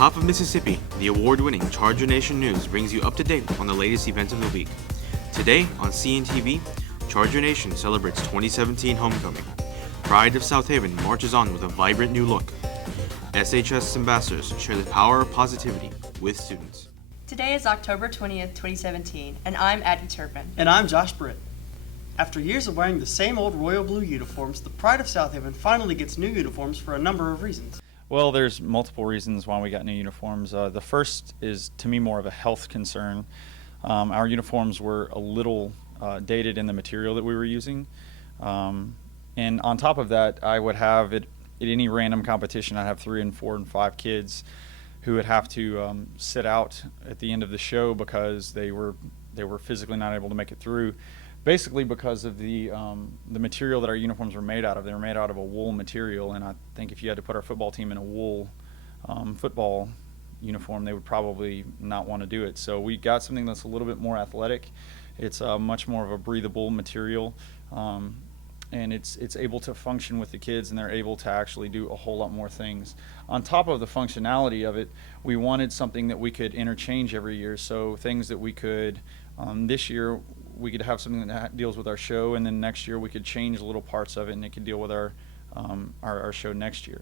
top of Mississippi, the award-winning Charger Nation News brings you up to date on the latest events of the week. Today on CNTV, Charger Nation celebrates 2017 homecoming. Pride of South Haven marches on with a vibrant new look. SHS ambassadors share the power of positivity with students. Today is October 20th, 2017, and I'm Addie Turpin. And I'm Josh Britt. After years of wearing the same old royal blue uniforms, the Pride of South Haven finally gets new uniforms for a number of reasons. Well, there's multiple reasons why we got new uniforms. The first is, to me, more of a health concern. Our uniforms were a little dated in the material that we were using. And on top of that, I would have at any random competition, I'd have 3 and 4 and 5 kids who would have to sit out at the end of the show because they were physically not able to make it through. Basically because of the material that our uniforms were made out of. They were made out of a wool material, and I think if you had to put our football team in a wool football uniform, they would probably not want to do it. So we got something that's a little bit more athletic. It's much more of a breathable material, and it's able to function with the kids, and they're able to actually do a whole lot more things. On top of the functionality of it, we wanted something that we could interchange every year, so things that we could, this year, we could have something that deals with our show, and then next year we could change little parts of it and it could deal with our show next year.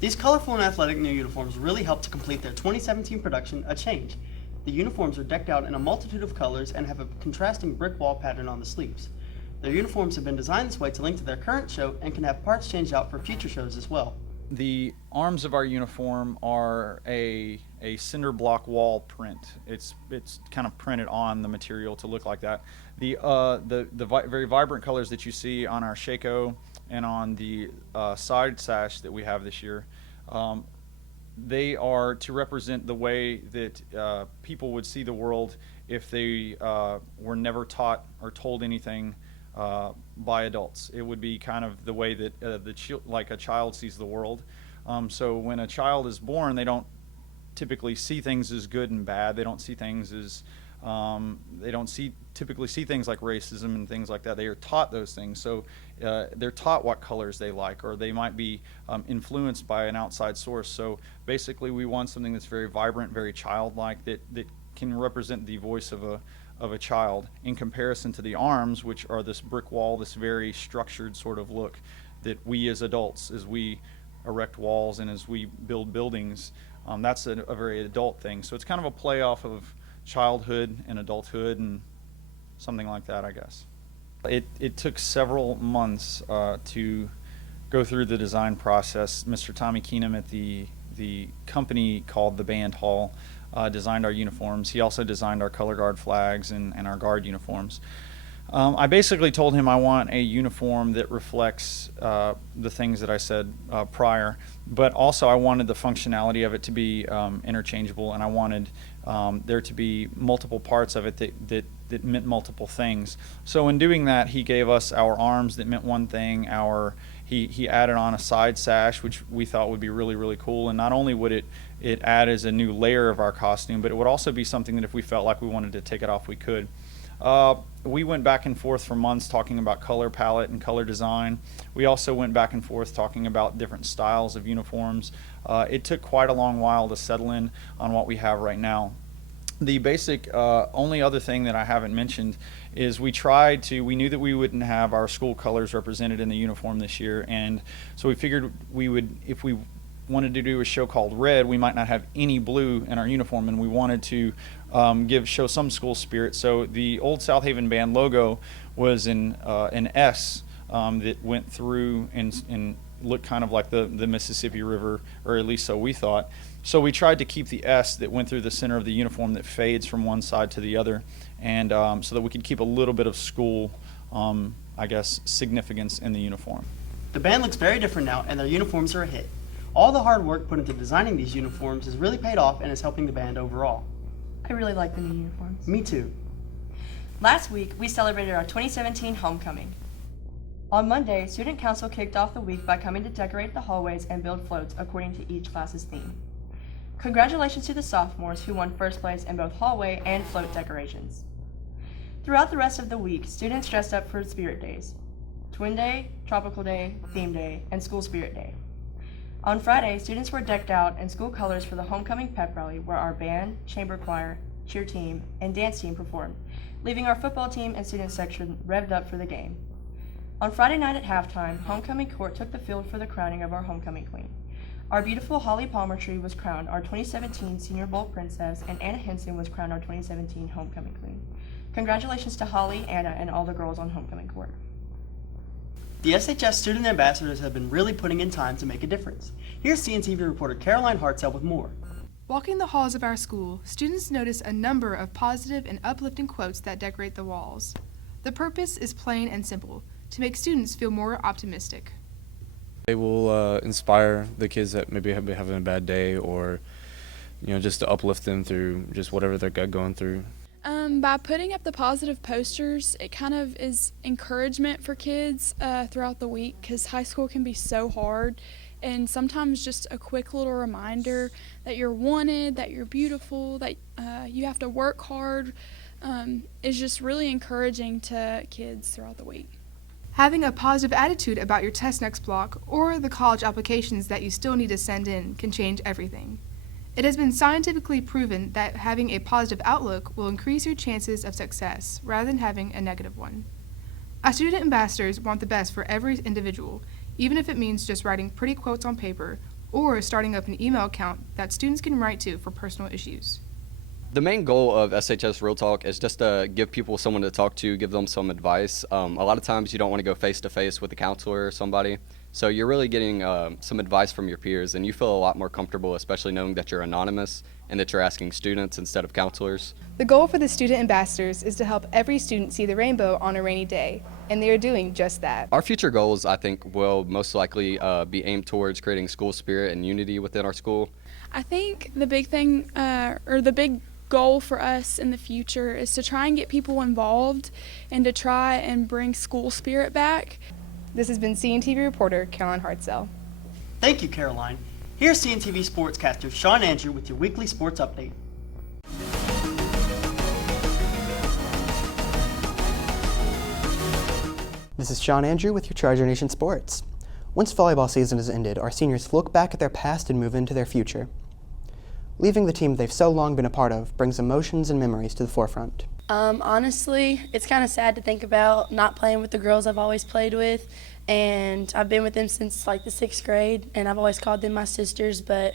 These colorful and athletic new uniforms really helped to complete their 2017 production, A Change. The uniforms are decked out in a multitude of colors and have a contrasting brick wall pattern on the sleeves. Their uniforms have been designed this way to link to their current show and can have parts changed out for future shows as well. The arms of our uniform are a cinder block wall print. It's kind of printed on the material to look like that. The very vibrant colors that you see on our Shako and on the side sash that we have this year, they are to represent the way that people would see the world if they were never taught or told anything by adults. It would be kind of the way that like a child sees the world. So when a child is born, they don't typically see things as good and bad. They don't see things as typically see things like racism and things like that. They are taught those things. So they're taught what colors they like, or they might be influenced by an outside source. So basically, we want something that's very vibrant, very childlike, that can represent the voice of a child, in comparison to the arms, which are this brick wall, this very structured sort of look that we as adults, as we erect walls and as we build buildings, that's a very adult thing. So it's kind of a play off of childhood and adulthood and something like that, I guess. It took several months to go through the design process. Mr. Tommy Keenum at the company called the Band Hall designed our uniforms. He also designed our color guard flags and our guard uniforms. I basically told him I want a uniform that reflects the things that I said prior, but also I wanted the functionality of it to be interchangeable, and I wanted there to be multiple parts of it that meant multiple things. So in doing that, he gave us our arms that meant one thing. He added on a side sash, which we thought would be really, really cool, and not only would it add as a new layer of our costume, but it would also be something that if we felt like we wanted to take it off, we could. We went back and forth for months talking about color palette and color design. We also went back and forth talking about different styles of uniforms. It took quite a long while to settle in on what we have right now. The basic only other thing that I haven't mentioned is we knew that we wouldn't have our school colors represented in the uniform this year, and so we figured if we wanted to do a show called Red, we might not have any blue in our uniform, and we wanted to show some school spirit. So the old South Haven Band logo was an S that went through and looked kind of like the Mississippi River, or at least so we thought. So we tried to keep the S that went through the center of the uniform that fades from one side to the other, and so that we could keep a little bit of school, I guess, significance in the uniform. The band looks very different now, and their uniforms are a hit. All the hard work put into designing these uniforms has really paid off and is helping the band overall. I really like the new uniforms. Me too. Last week, we celebrated our 2017 homecoming. On Monday, Student Council kicked off the week by coming to decorate the hallways and build floats according to each class's theme. Congratulations to the sophomores who won first place in both hallway and float decorations. Throughout the rest of the week, students dressed up for Spirit Days: Twin Day, Tropical Day, Theme Day, and School Spirit Day. On Friday, students were decked out in school colors for the homecoming pep rally where our band, chamber choir, cheer team, and dance team performed, leaving our football team and student section revved up for the game. On Friday night at halftime, homecoming court took the field for the crowning of our homecoming queen. Our beautiful Holly Palmer Tree was crowned our 2017 Senior Bowl princess, and Anna Henson was crowned our 2017 homecoming queen. Congratulations to Holly, Anna, and all the girls on homecoming court. The SHS student ambassadors have been really putting in time to make a difference. Here's CNTV reporter Caroline Hartzell with more. Walking the halls of our school, students notice a number of positive and uplifting quotes that decorate the walls. The purpose is plain and simple, to make students feel more optimistic. They will inspire the kids that maybe have been having a bad day, or just to uplift them through just whatever they're going through. By putting up the positive posters, it kind of is encouragement for kids throughout the week, because high school can be so hard, and sometimes just a quick little reminder that you're wanted, that you're beautiful, that you have to work hard is just really encouraging to kids throughout the week. Having a positive attitude about your test next block or the college applications that you still need to send in can change everything. It has been scientifically proven that having a positive outlook will increase your chances of success rather than having a negative one. Our student ambassadors want the best for every individual, even if it means just writing pretty quotes on paper or starting up an email account that students can write to for personal issues. The main goal of SHS Real Talk is just to give people someone to talk to, give them some advice. A lot of times you don't want to go face-to-face with a counselor or somebody, so you're really getting some advice from your peers, and you feel a lot more comfortable, especially knowing that you're anonymous and that you're asking students instead of counselors. The goal for the student ambassadors is to help every student see the rainbow on a rainy day, and they are doing just that. Our future goals, I think, will most likely be aimed towards creating school spirit and unity within our school. I think the big thing, or the big goal for us in the future is to try and get people involved and to try and bring school spirit back. This has been CNTV reporter Caroline Hartzell. Thank you, Caroline. Here's CNTV sportscaster Sean Andrew with your weekly sports update. This is Sean Andrew with your Charger Nation Sports. Once volleyball season has ended, our seniors look back at their past and move into their future. Leaving the team they've so long been a part of brings emotions and memories to the forefront. Honestly, it's kind of sad to think about not playing with the girls I've always played with, and I've been with them since like the 6th grade, and I've always called them my sisters, but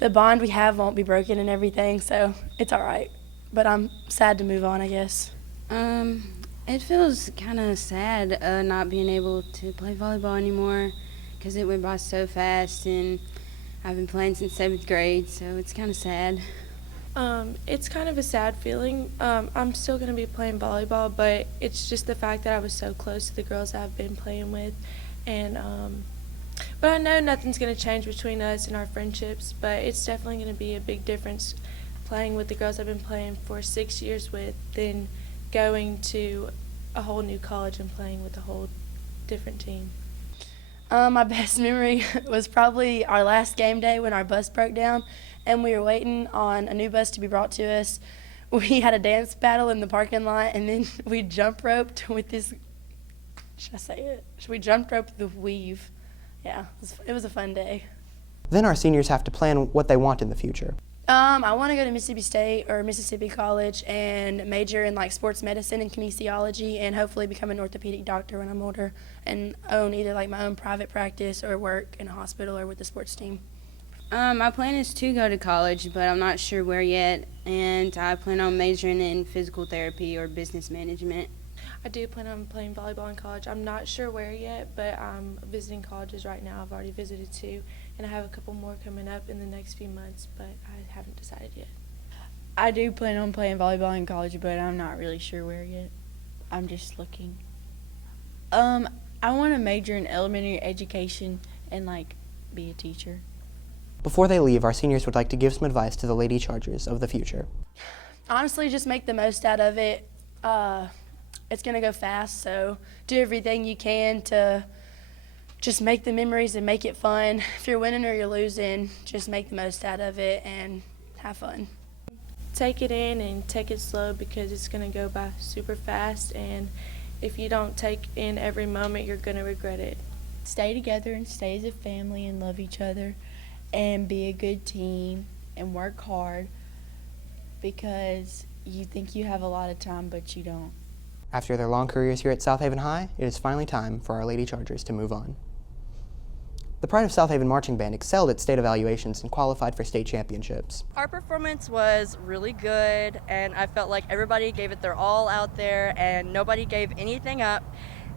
the bond we have won't be broken and everything, so it's all right. But I'm sad to move on, I guess. It feels kind of sad not being able to play volleyball anymore, because it went by so fast, and I've been playing since 7th grade, so it's kind of sad. It's kind of a sad feeling. I'm still going to be playing volleyball, but it's just the fact that I was so close to the girls I've been playing with. And but I know nothing's going to change between us and our friendships, but it's definitely going to be a big difference playing with the girls I've been playing for 6 years with than going to a whole new college and playing with a whole different team. My best memory was probably our last game day when our bus broke down and we were waiting on a new bus to be brought to us. We had a dance battle in the parking lot, and then we jump roped with this, should I say it? We jumped roped the weave. Yeah, it was a fun day. Then our seniors have to plan what they want in the future. I want to go to Mississippi State or Mississippi College and major in like sports medicine and kinesiology, and hopefully become an orthopedic doctor when I'm older and own either like my own private practice or work in a hospital or with the sports team. My plan is to go to college, but I'm not sure where yet, and I plan on majoring in physical therapy or business management. I do plan on playing volleyball in college. I'm not sure where yet, but I'm visiting colleges right now. I've already visited 2, and I have a couple more coming up in the next few months, but I haven't decided yet. I do plan on playing volleyball in college, but I'm not really sure where yet. I'm just looking. I want to major in elementary education and be a teacher. Before they leave, our seniors would like to give some advice to the Lady Chargers of the future. Honestly, just make the most out of it. It's going to go fast, so do everything you can to just make the memories and make it fun. If you're winning or you're losing, just make the most out of it and have fun. Take it in and take it slow, because it's going to go by super fast, and if you don't take in every moment, you're going to regret it. stay together and stay as a family and love each other and be a good team and work hard, because you think you have a lot of time, but you don't. After their long careers here at South Haven High, it is finally time for our Lady Chargers to move on. The Pride of South Haven Marching Band excelled at state evaluations and qualified for state championships. Our performance was really good, and I felt like everybody gave it their all out there and nobody gave anything up.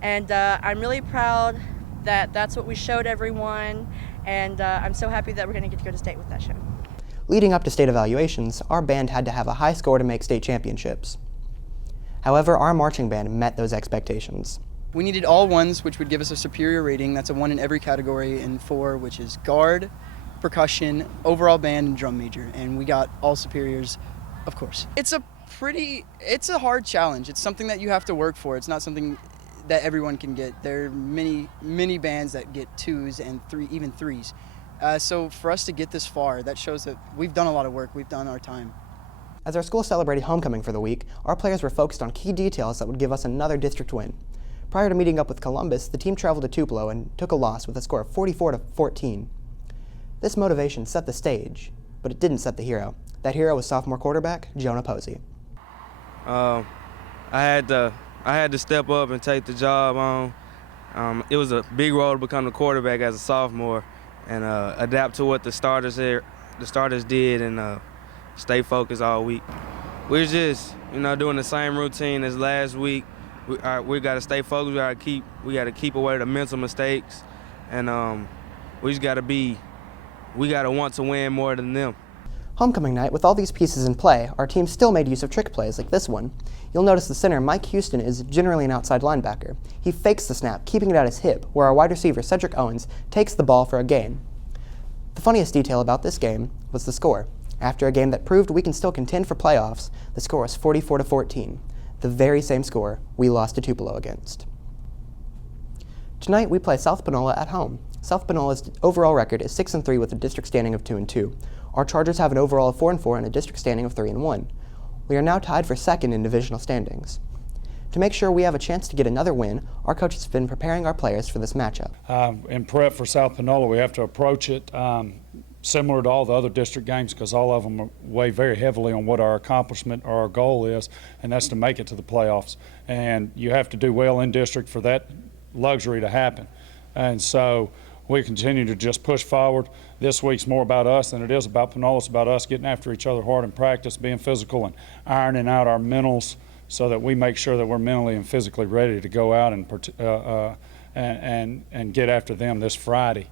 And I'm really proud that that's what we showed everyone, and I'm so happy that we're going to get to go to state with that show. Leading up to state evaluations, our band had to have a high score to make state championships. However, our marching band met those expectations. We needed all ones, which would give us a superior rating. That's a 1 in every category, and 4, which is guard, percussion, overall band, and drum major. And we got all superiors, of course. It's a hard challenge. It's something that you have to work for. It's not something that everyone can get. There are many bands that get 2s and even 3s. So for us to get this far, that shows that we've done a lot of work. We've done our time. As our school celebrated homecoming for the week, our players were focused on key details that would give us another district win. Prior to meeting up with Columbus, the team traveled to Tupelo and took a loss with a score of 44-14. This motivation set the stage, but it didn't set the hero. That hero was sophomore quarterback Jonah Posey. I had to step up and take the job on. It was a big role to become the quarterback as a sophomore and adapt to what the starters did and stay focused all week. We're just, doing the same routine as last week. We got to stay focused. We got to keep away the mental mistakes, and we got to want to win more than them. Homecoming night, with all these pieces in play, our team still made use of trick plays like this one. You'll notice the center, Mike Houston, is generally an outside linebacker. He fakes the snap, keeping it at his hip, where our wide receiver, Cedric Owens, takes the ball for a gain. The funniest detail about this game was the score. After a game that proved we can still contend for playoffs, the score was 44-14, the very same score we lost to Tupelo against. Tonight we play South Panola at home. South Panola's overall record is 6-3 with a district standing of 2-2. Our Chargers have an overall of 4-4 and a district standing of 3-1. We are now tied for second in divisional standings. To make sure we have a chance to get another win, our coach has been preparing our players for this matchup. In prep for South Panola, we have to approach it similar to all the other district games, because all of them weigh very heavily on what our accomplishment or our goal is, and that's to make it to the playoffs. And you have to do well in district for that luxury to happen. And so we continue to just push forward. This week's more about us than it is about Panola. It's about us getting after each other hard in practice, being physical, and ironing out our mentals so that we make sure that we're mentally and physically ready to go out and get after them this Friday.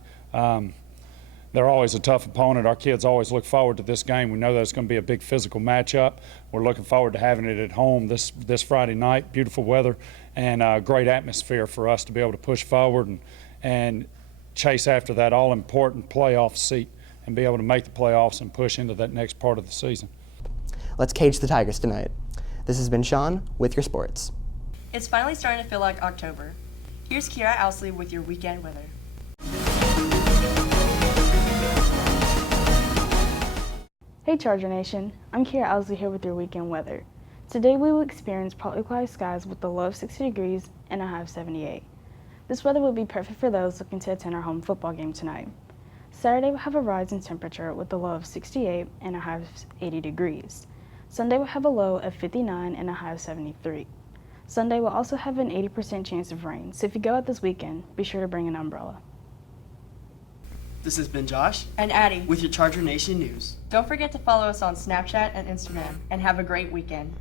They're always a tough opponent. Our kids always look forward to this game. We know that it's going to be a big physical matchup. We're looking forward to having it at home this Friday night. Beautiful weather and great atmosphere for us to be able to push forward and chase after that all-important playoff seat and be able to make the playoffs and push into that next part of the season. Let's cage the Tigers tonight. This has been Sean with your sports. It's finally starting to feel like October. Here's Kira Ousley with your weekend weather. Hey Charger Nation, I'm Kira Ousley here with your weekend weather. Today we will experience partly cloudy skies with a low of 60 degrees and a high of 78. This weather will be perfect for those looking to attend our home football game tonight. Saturday will have a rise in temperature with a low of 68 and a high of 80 degrees. Sunday will have a low of 59 and a high of 73. Sunday will also have an 80% chance of rain, so if you go out this weekend, be sure to bring an umbrella. This has been Josh and Addie with your Charger Nation News. Don't forget to follow us on Snapchat and Instagram, and have a great weekend.